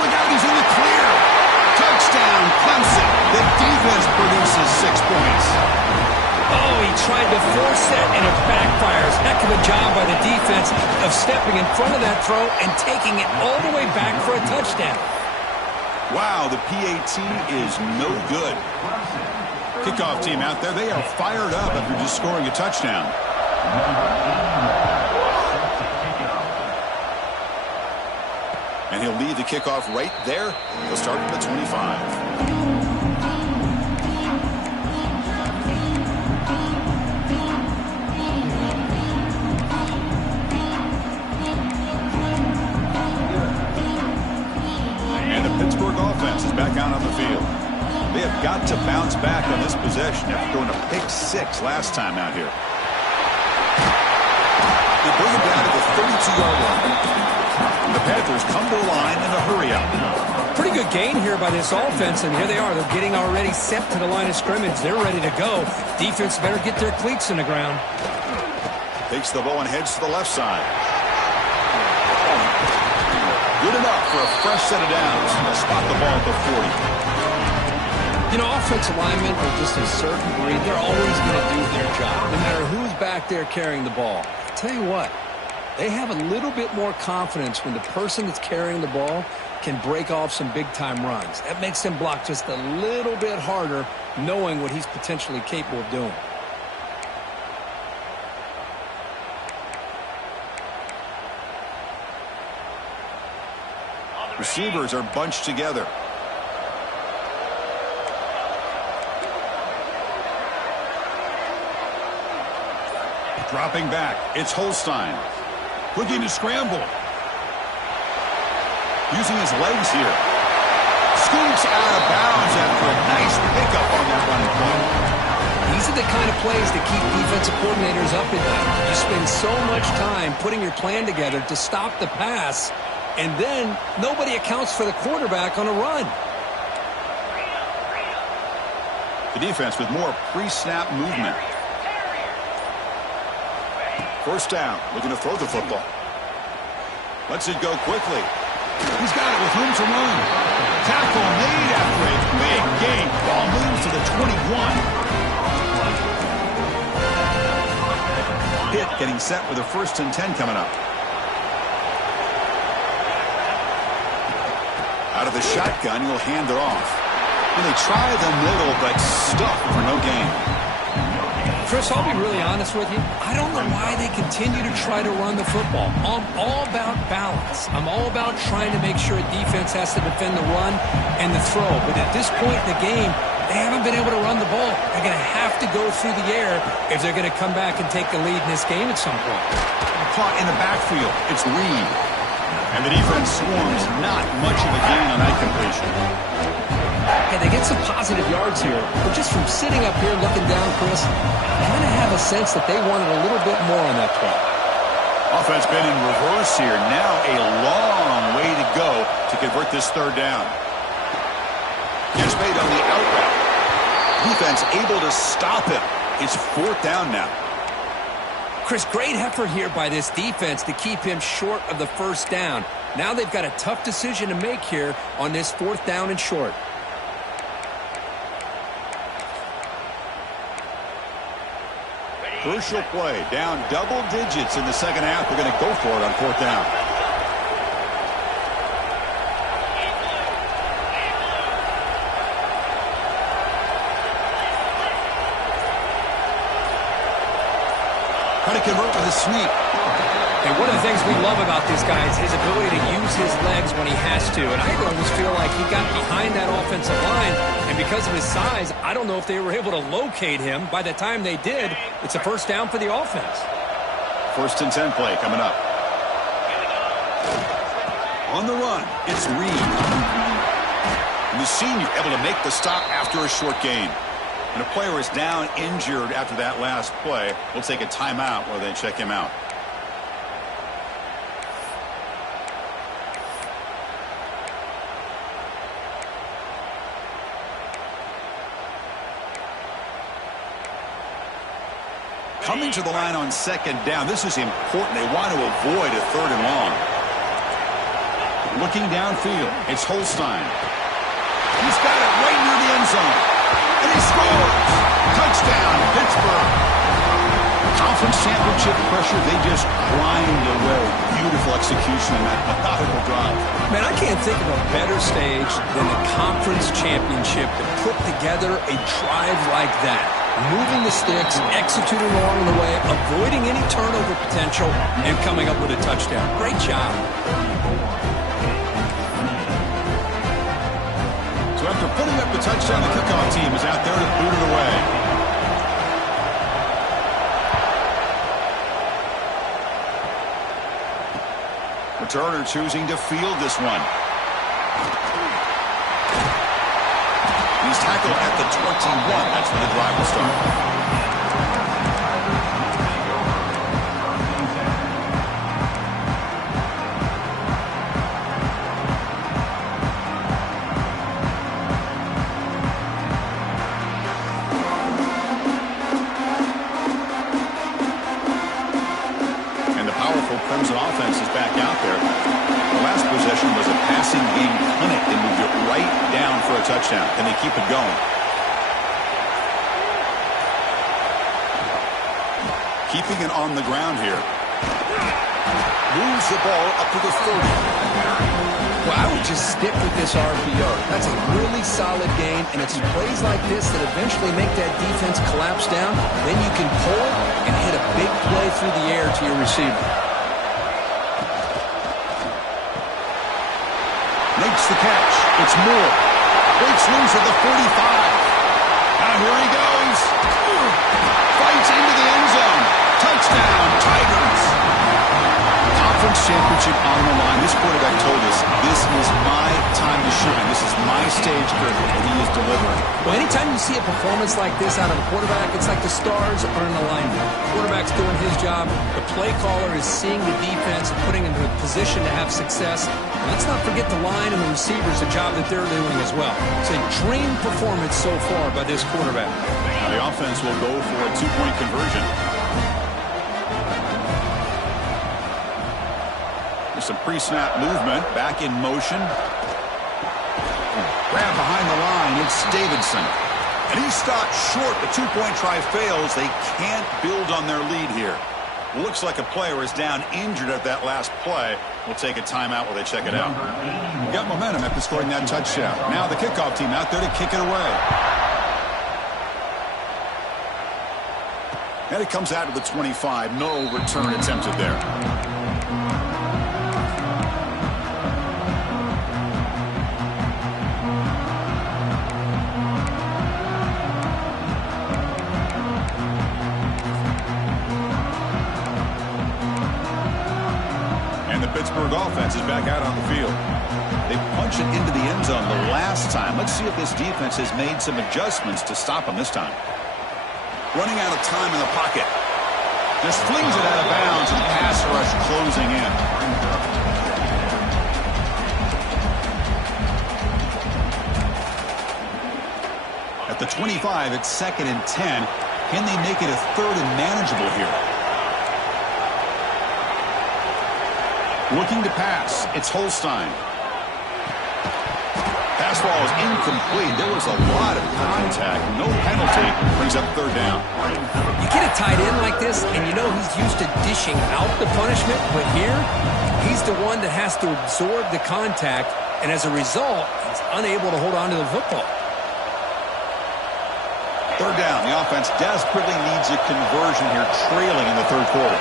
Look out, he's in the clear. Touchdown, Clemson. The defense produces 6 points. Oh, he tried to force that, and it backfires. Heck of a job by the defense of stepping in front of that throw and taking it all the way back for a touchdown. Wow, the PAT is no good. Kickoff team out there, they are fired up after just scoring a touchdown. And he'll leave the kickoff right there. He'll start from the 25. Offense is back out on the field. They have got to bounce back on this possession after throwing a pick 6 last time out here. They bring it down to the 32-yard line. And the Panthers come to the line in a hurry up. Pretty good gain here by this offense, and here they are. They're getting already set to the line of scrimmage. They're ready to go. Defense better get their cleats in the ground. Takes the ball and heads to the left side. Good enough for a fresh set of downs. They'll spot the ball at the 40. You know, offensive linemen are just a certain breed. They're always going to do their job, no matter who's back there carrying the ball. I'll tell you what, they have a little bit more confidence when the person that's carrying the ball can break off some big-time runs. That makes them block just a little bit harder, knowing what he's potentially capable of doing. Receivers are bunched together. Dropping back. It's Holstein. Looking to scramble. Using his legs here. Scoops out of bounds after a nice pickup on that running play. These are the kind of plays that keep defensive coordinators up at night. You spend so much time putting your plan together to stop the pass, and then nobody accounts for the quarterback on a run. The defense with more pre-snap movement. First down, looking to throw the football. Lets it go quickly. He's got it with room to run. Tackle made after a big gain. Ball moves to the 21. Pitt getting set with a 1st and 10 coming up. Out of the shotgun, he'll hand it off. And they try the middle, but stuffed for no gain. Chris, I'll be really honest with you. I don't know why they continue to try to run the football. I'm all about balance. I'm all about trying to make sure a defense has to defend the run and the throw. But at this point in the game, they haven't been able to run the ball. They're going to have to go through the air if they're going to come back and take the lead in this game at some point. Caught in the backfield. It's Reed. And the defense swarms. Not much of a gain on that completion. Hey, they get some positive yards here, but just from sitting up here looking down, Chris, I kind of have a sense that they wanted a little bit more on that play. Offense been in reverse here. Now a long way to go to convert this 3rd down. Catch made on the out route. Defense able to stop him. It's 4th down now. Chris, great effort here by this defense to keep him short of the 1st down. Now they've got a tough decision to make here on this 4th down and short. Crucial play. Down double digits in the 2nd half. They're going to go for it on 4th down. Trying to convert with a sweep. And one of the things we love about this guy is his ability to use his legs when he has to. And I almost feel like he got behind that offensive line, and because of his size, I don't know if they were able to locate him. By the time they did, it's a first down for the offense. 1st and 10 play coming up. On the run, it's Reed. And the senior able to make the stop after a short gain. And a player is down injured after that last play. We'll take a timeout while they check him out. Coming to the line on 2nd down. This is important. They want to avoid a 3rd and long. Looking downfield, it's Holstein. He's got it right near the end zone. And he scores! Touchdown, Pittsburgh. Conference championship pressure, they just grind away. Beautiful execution in that methodical drive. Man, I can't think of a better stage than the conference championship to put together a drive like that. Moving the sticks, executing along the way, avoiding any turnover potential, and coming up with a touchdown. Great job. So after putting up the touchdown, the kickoff team is out there to boot it away. Returner choosing to field this one. He's tackled at the 21. That's where the drive will start. And the powerful Clemson offense is back out there. The last possession was a passing game clinic. They moved it right down for a touchdown. Can they keep it going? Keeping it on the ground here. Moves the ball up to the 30. Well, I would just stick with this RPO. That's a really solid game, and it's plays like this that eventually make that defense collapse down. Then you can pull and hit a big play through the air to your receiver. Makes the catch. It's Moore. Breaks loose at the 45. Now here he goes. Fights into the end zone. Touchdown, Tigers. Conference championship on the line. This quarterback told us, this is my time to shine. This is my stage curtain, and he is delivering. Well, anytime you see a performance like this out of a quarterback, it's like the stars are in alignment. The quarterback's doing his job. The play caller is seeing the defense and putting him in a position to have success. And let's not forget the line and the receivers, the job that they're doing as well. It's a dream performance so far by this quarterback. Now the offense will go for a 2-point conversion. There's some pre-snap movement. Back in motion. Grab behind the line. It's Davidson. And he stopped short. The 2-point try fails. They can't build on their lead here. Looks like a player is down injured at that last play. We'll take a timeout while they check it out. Got momentum after scoring that touchdown. Now the kickoff team out there to kick it away. And it comes out to the 25. No return attempted there. Pittsburgh offense is back out on the field. They punch it into the end zone the last time. Let's see if this defense has made some adjustments to stop them this time. Running out of time in the pocket. Just flings it out of bounds, and pass rush closing in. At the 25, it's 2nd and 10. Can they make it a 3rd and manageable here? Looking to pass. It's Holstein. Pass ball is incomplete. There was a lot of contact. No penalty. Brings up 3rd down. You get a tight end like this, and you know he's used to dishing out the punishment, but here, he's the one that has to absorb the contact, and as a result, he's unable to hold on to the football. 3rd down. The offense desperately needs a conversion here, trailing in the 3rd quarter.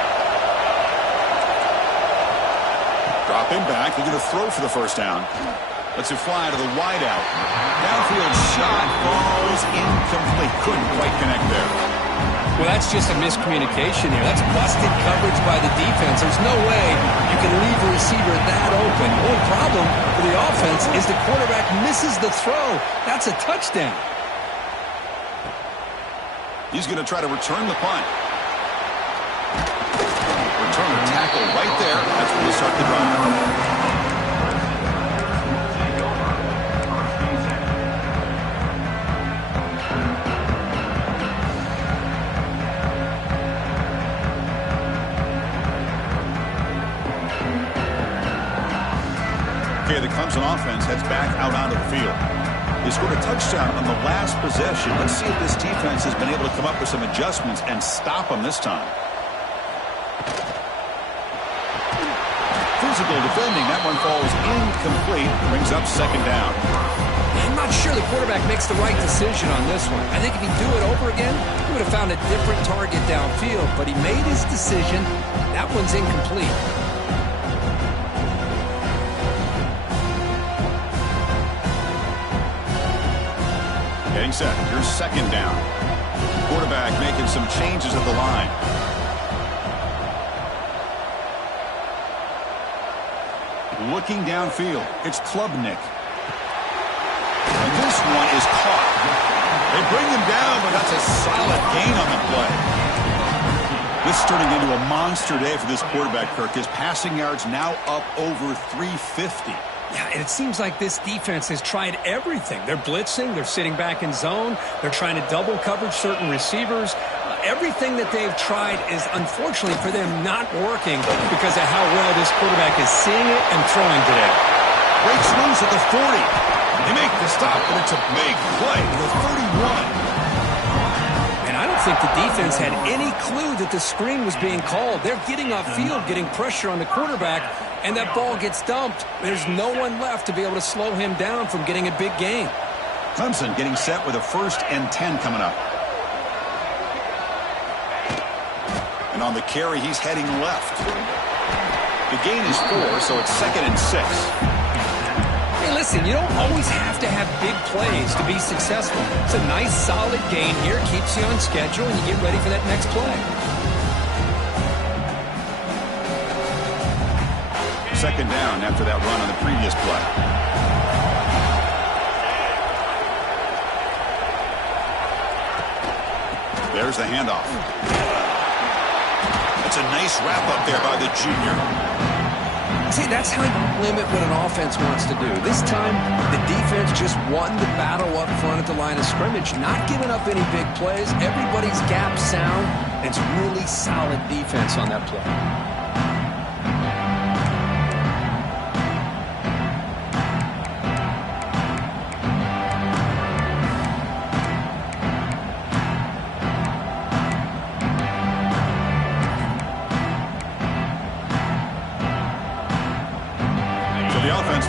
Him back, looking to throw for the first down. Lets it fly to the wideout. Downfield shot falls incomplete. Couldn't quite connect there. Well, that's just a miscommunication here. That's busted coverage by the defense. There's no way you can leave a receiver that open. The only problem for the offense is the quarterback misses the throw. That's a touchdown. He's going to try to return the punt. Return the tackle right there. That's where we start the drive. The Clemson offense heads back out onto the field. They scored a touchdown on the last possession. Let's see if this defense has been able to come up with some adjustments and stop them this time. Physical defending. That one falls incomplete. Brings up second down. I'm not sure the quarterback makes the right decision on this one. I think if he'd do it over again, he would have found a different target downfield. But he made his decision. That one's incomplete. Getting set. Here's second down. Quarterback making some changes at the line. Looking downfield. It's Klubnik. And this one is caught. They bring him down, but that's a solid gain on the play. This is turning into a monster day for this quarterback, Kirk. His passing yards now up over 350. Yeah, and it seems like this defense has tried everything. They're blitzing. They're sitting back in zone. They're trying to double coverage certain receivers. Everything that they've tried is, unfortunately for them, not working because of how well this quarterback is seeing it and throwing today. Breaks loose at the 40. They make the stop, but it's a big play. The 31. And I don't think the defense had any clue that the screen was being called. They're getting off field, getting pressure on the quarterback, and that ball gets dumped. There's no one left to be able to slow him down from getting a big gain. Clemson getting set with a 1st and 10 coming up. And on the carry, he's heading left. The gain is 4, so it's 2nd and 6. Hey, listen, you don't always have to have big plays to be successful. It's a nice, solid gain here. Keeps you on schedule, and you get ready for that next play. Second down after that run on the previous play. There's the handoff. That's a nice wrap up there by the junior. See, that's how you limit what an offense wants to do. This time, the defense just won the battle up front at the line of scrimmage, not giving up any big plays. Everybody's gap sound. It's really solid defense on that play.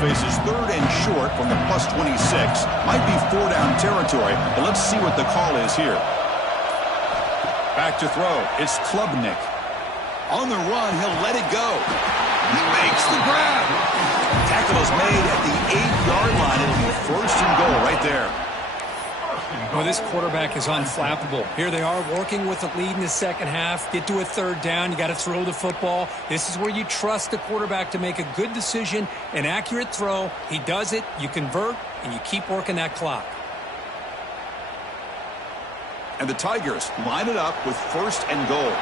Faces 3rd and short from the +26. Might be 4-down territory, but let's see what the call is here. Back to throw. It's Klubnik. On the run, he'll let it go. He makes the grab. Tackle is made at the 8-yard line. It'll be 1st and goal right there. Well, this quarterback is unflappable. Here they are working with the lead in the second half. Get to a 3rd down. You got to throw the football. This is where you trust the quarterback to make a good decision, an accurate throw. He does it, you convert, and you keep working that clock. And the Tigers line it up with 1st and goal.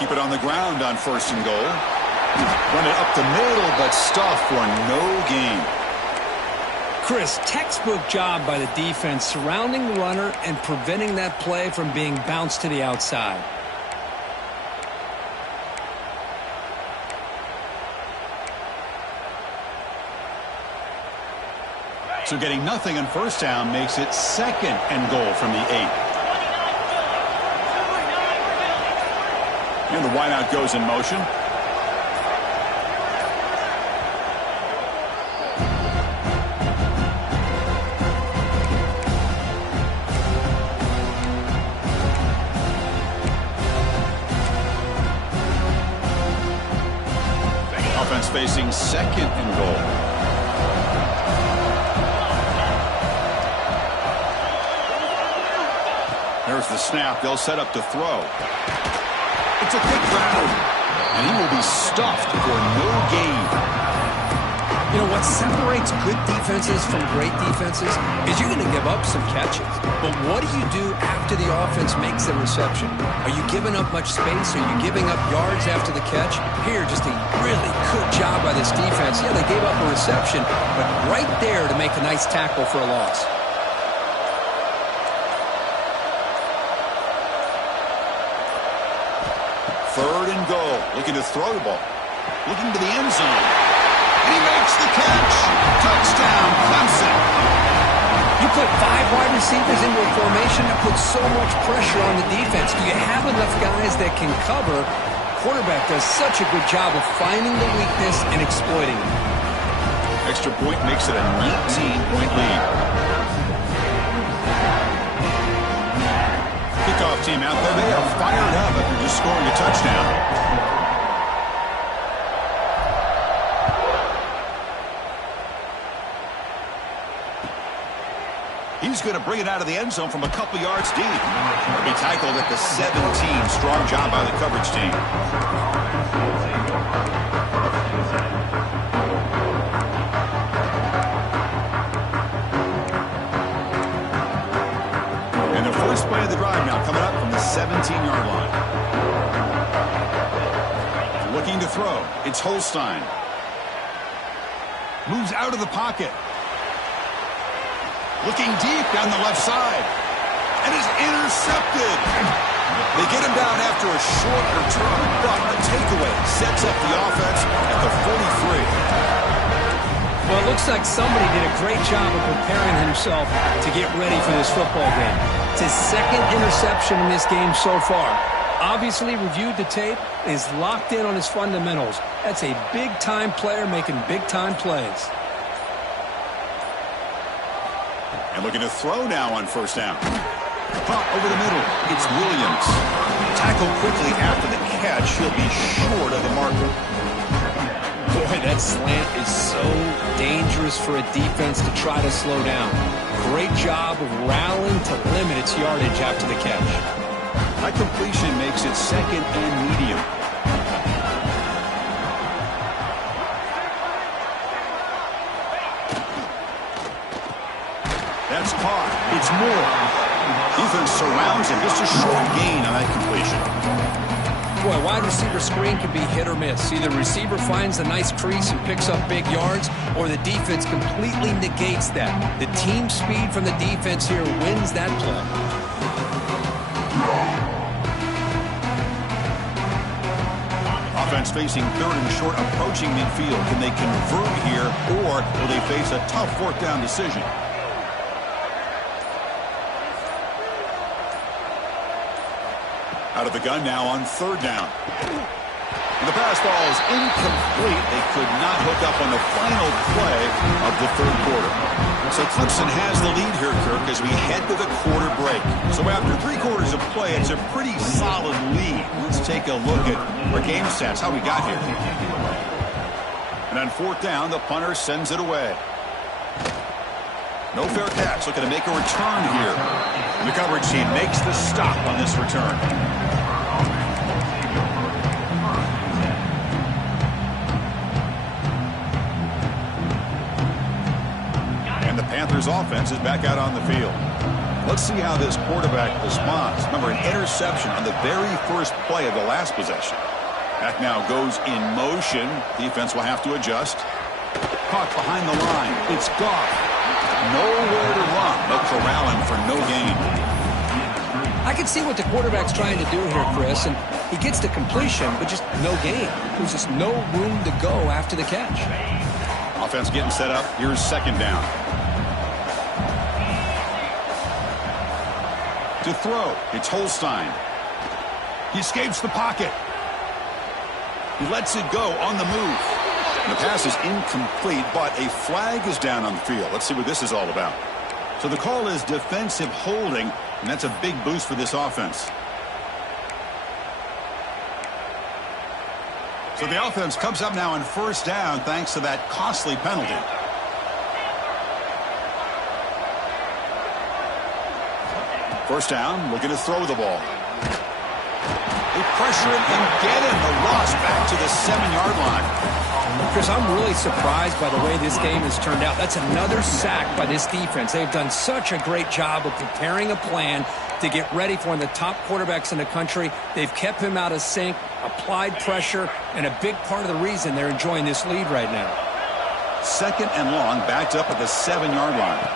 Keep it on the ground on 1st and goal. Run it up the middle, but stuff for no gain. Chris, textbook job by the defense surrounding the runner and preventing that play from being bounced to the outside. So getting nothing on 1st down makes it 2nd and goal from the 8. And the wideout goes in motion. facing second and goal. There's the snap. They'll set up to throw. It's a big crowd, and he will be stuffed for no gain. You know, what separates good defenses from great defenses is you're going to give up some catches. But what do you do after the offense makes the reception? Are you giving up much space? Are you giving up yards after the catch? Here, just a really good job by this defense. Yeah, they gave up a reception, but right there to make a nice tackle for a loss. Third and goal. Looking to throw the ball. Looking to the end zone. And he makes the catch. Touchdown, Clemson. You put 5 wide receivers into a formation that puts so much pressure on the defense. Do you have enough guys that can cover? Quarterback does such a good job of finding the weakness and exploiting it. Extra point makes it a 19-point lead. Kickoff team out there. They are fired up after just scoring a touchdown. He's going to bring it out of the end zone from a couple yards deep. He'll be tackled at the 17. Strong job by the coverage team. And the first play of the drive now coming up from the 17-yard line. Looking to throw. It's Holstein. Moves out of the pocket. Looking deep down the left side. And is intercepted. They get him down after a short return, but the takeaway sets up the offense at the 43. Well, it looks like somebody did a great job of preparing himself to get ready for this football game. It's his second interception in this game so far. Obviously reviewed the tape, is locked in on his fundamentals. That's a big-time player making big-time plays. And looking to throw now on first down. Pop over the middle. It's Williams. Tackled quickly after the catch. He'll be short of the marker. Boy, that slant is so dangerous for a defense to try to slow down. Great job of rallying to limit its yardage after the catch. That completion makes it second and medium. That's caught. It's Moore. Defense surrounds him. Just a short gain on that completion. Boy, wide receiver screen can be hit or miss. Either receiver finds a nice crease and picks up big yards, or the defense completely negates that. The team speed from the defense here wins that play. Offense facing third and short, approaching midfield. Can they convert here, or will they face a tough fourth down decision? Out of the gun now on third down. And the pass ball is incomplete. They could not hook up on the final play of the third quarter. So Clemson has the lead here, Kirk, as we head to the quarter break. So after 3 quarters of play, it's a pretty solid lead. Let's take a look at our game stats, how we got here. And on fourth down, the punter sends it away. No fair catch. Looking to make a return here. And the coverage team makes the stop on this return. And the Panthers offense is back out on the field. Let's see how this quarterback responds. Remember, an interception on the very first play of the last possession. Back now goes in motion. Defense will have to adjust. Caught behind the line. It's Goff. Nowhere to run. They'll corral him for no gain. I can see what the quarterback's trying to do here, Chris, and he gets the completion, but just no gain. There's just no room to go after the catch. Offense getting set up. Here's second down. To throw, it's Holstein. He escapes the pocket. He lets it go on the move. The pass is incomplete, but a flag is down on the field. Let's see what this is all about. So the call is defensive holding, and that's a big boost for this offense. So the offense comes up now on first down thanks to that costly penalty. First down, looking to throw the ball. They pressure it and get it. The loss back to the 7-yard line. Chris, I'm really surprised by the way this game has turned out. That's another sack by this defense. They've done such a great job of preparing a plan to get ready for one of the top quarterbacks in the country. They've kept him out of sync, applied pressure, and a big part of the reason they're enjoying this lead right now. Second and long, backed up at the 7-yard line.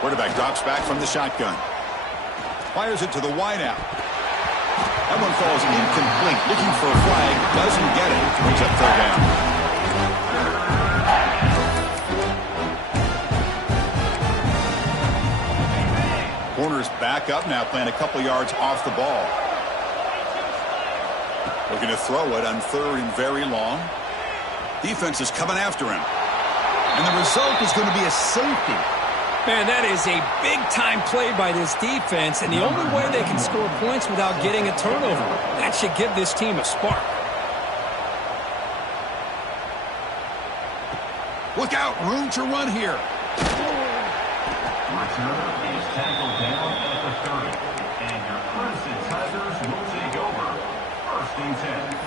Quarterback drops back from the shotgun. Fires it to the wideout. That one falls incomplete. Looking for a flag. Doesn't get it. Brings up third down. Corners back up now, playing a couple yards off the ball. Looking to throw it on third and very long. Defense is coming after him. And the result is going to be a safety. Man, that is a big-time play by this defense, and the only way they can score points without getting a turnover. That should give this team a spark. Look out, room to run here. Returner is tackled down at the 30, and your Clemson Tigers will take over. First and 10.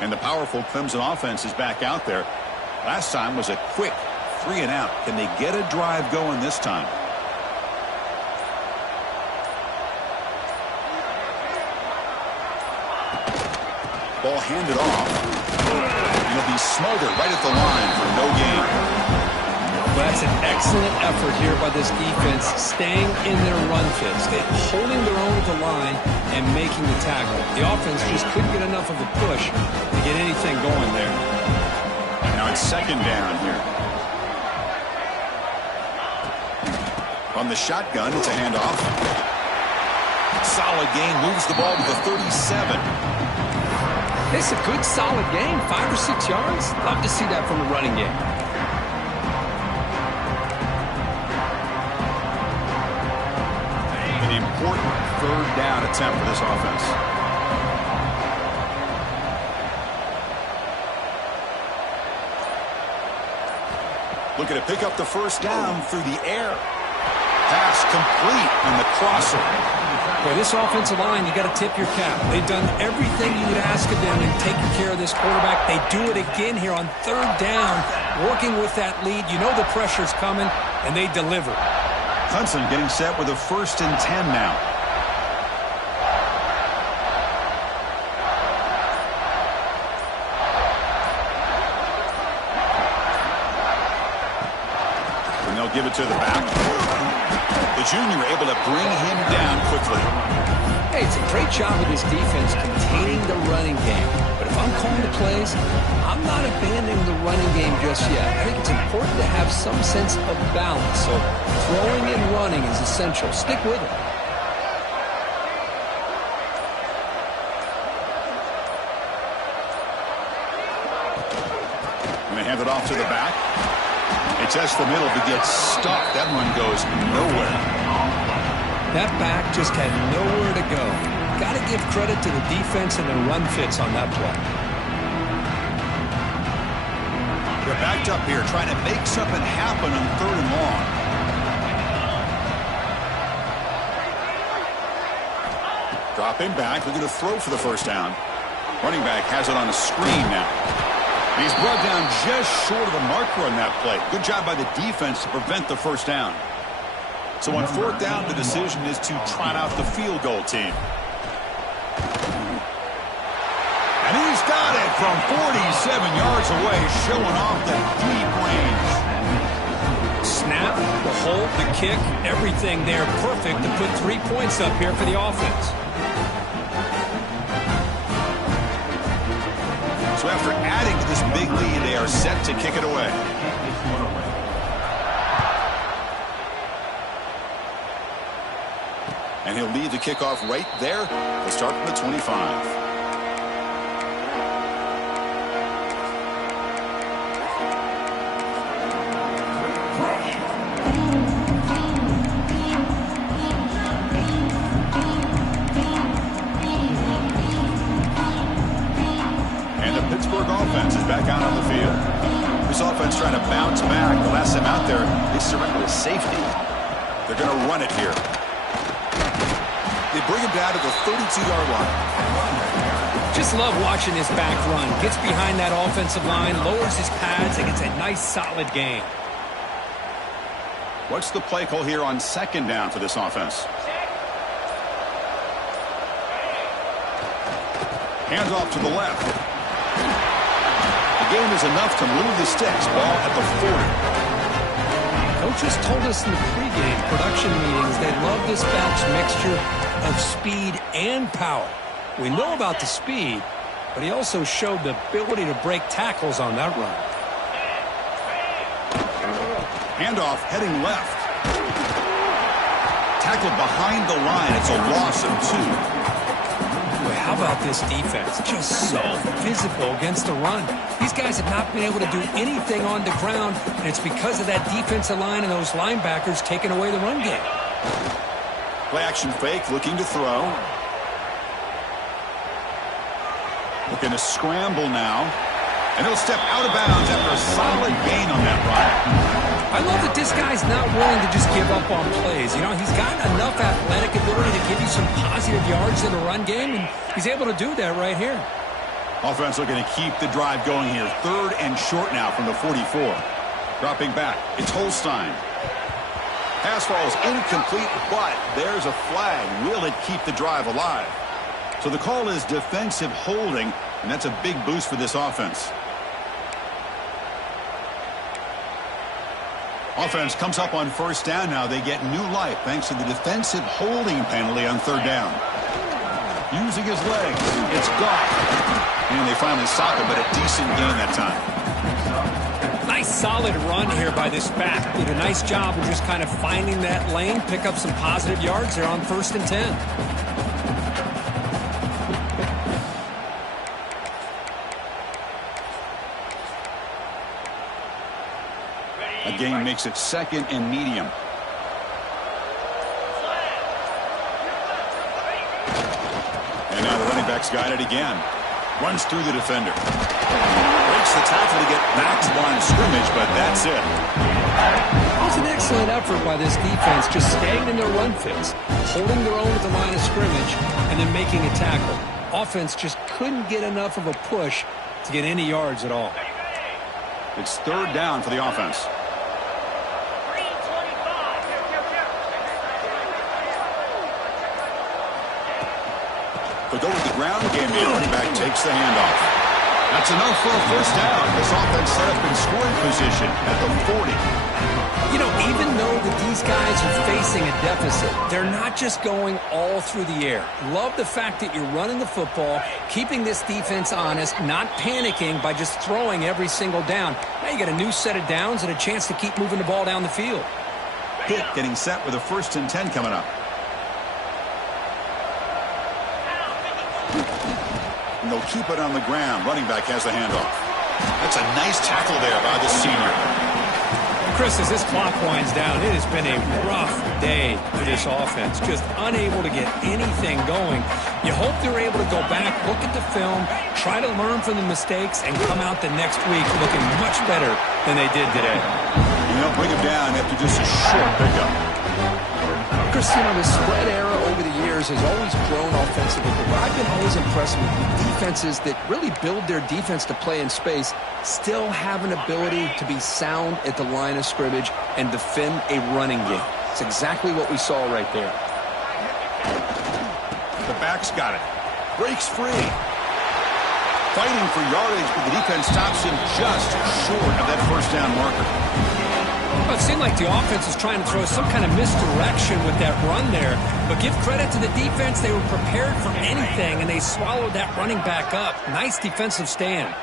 And the powerful Clemson offense is back out there. Last time was a quick 3-and-out. Can they get a drive going this time? Ball handed off. He'll be smothered right at the line for no gain. Well, that's an excellent effort here by this defense, staying in their run fits, holding their own at the line and making the tackle. The offense just couldn't get enough of a push to get anything going there. Now it's second down here. On the shotgun, it's a handoff. Solid gain, moves the ball to the 37. It's a good, solid gain, 5 or 6 yards. Love to see that from the running game. Important third down attempt for this offense. Looking to pick up the first down through the air. Pass complete on the crosser. For this offensive line, you got to tip your cap. They've done everything you would ask of them in taking care of this quarterback. They do it again here on third down, working with that lead. You know the pressure's coming, and they deliver. Clemson getting set with a 1st and 10 now. And they'll give it to the back. The junior able to bring him down quickly. Hey, it's a great job of this defense containing the running game. But if I'm calling the plays, I'm not abandoning the running game just yet. I think it's important to have some sense of balance. So throwing and running is essential. Stick with it. And they hand it off to the back. They test the middle to get stuck. That one goes nowhere. That back just had nowhere to go. Got to give credit to the defense and their run fits on that play. They're backed up here trying to make something happen on third and long. Dropping back, looking to throw for the first down. Running back has it on a screen now. He's brought down just short of the marker on that play. Good job by the defense to prevent the first down. So on fourth down, the decision is to trot out the field goal team. And he's got it from 47 yards away, showing off the deep range. Snap, the hold, the kick, everything there perfect to put 3 points up here for the offense. So after adding to this big lead, they are set to kick it away. And he'll lead the kickoff right there. They'll start from the 25. Pittsburgh offense is back out on the field. This offense trying to bounce back. The last time out there, they surrendered a safety. They're going to run it here. They bring him down to the 32-yard line. Just love watching this back run. Gets behind that offensive line, lowers his pads, and gets a nice solid gain. What's the play call here on second down for this offense? Hands off to the left. The game is enough to move the sticks. Ball at the 40. Coaches told us in the pregame production meetings they love this back's mixture of speed and power. We know about the speed, but he also showed the ability to break tackles on that run. Handoff heading left. Tackled behind the line. It's a loss of 2. How about this defense? Just so physical against the run. These guys have not been able to do anything on the ground, and it's because of that defensive line and those linebackers taking away the run game. Play action fake, looking to throw. Looking to scramble now. And he'll step out of bounds after a solid gain on that run. I love that this guy's not willing to just give up on plays. You know, he's got enough athletic ability to give you some positive yards in the run game, and he's able to do that right here. Offense looking to keep the drive going here. 3rd and short now from the 44. Dropping back. It's Holstein. Pass falls incomplete, but there's a flag. Will it keep the drive alive? So the call is defensive holding, and that's a big boost for this offense. Offense comes up on 1st down now. They get new life thanks to the defensive holding penalty on 3rd down. Using his legs. It's Goff. And they finally stop it, but a decent gain that time. Nice solid run here by this back. Did a nice job of just kind of finding that lane, pick up some positive yards there on 1st and 10. A gain makes it 2nd and medium. And now the running back's got it again. Runs through the defender. Breaks the tackle to get back to line of scrimmage, but that's it. It was an excellent effort by this defense, just staying in their run fits, holding their own at the line of scrimmage, and then making a tackle. Offense just couldn't get enough of a push to get any yards at all. It's 3rd down for the offense. But go with the ground game, the running back takes the handoff. That's enough for a 1st down. This offense set up in scoring position at the 40. You know, even though that these guys are facing a deficit, they're not just going all through the air. Love the fact that you're running the football, keeping this defense honest, not panicking by just throwing every single down. Now you got a new set of downs and a chance to keep moving the ball down the field. Pitt getting set with a 1st and 10 coming up. And they'll keep it on the ground. Running back has the handoff. That's a nice tackle there by the senior. Chris, as this clock winds down, it has been a rough day for this offense. Just unable to get anything going. You hope they're able to go back, look at the film, try to learn from the mistakes, and come out the next week looking much better than they did today. And they'll bring him down after just a short pickup. Chris, you know, the spread era over the years has always grown offensively, but I've been always impressed with defenses that really build their defense to play in space, still have an ability to be sound at the line of scrimmage and defend a running game. It's exactly what we saw right there. The back's got it. Breaks free. Fighting for yardage, but the defense stops him just short of that 1st down marker. Well, it seemed like the offense was trying to throw some kind of misdirection with that run there. But give credit to the defense. They were prepared for anything, and they swallowed that running back up. Nice defensive stand.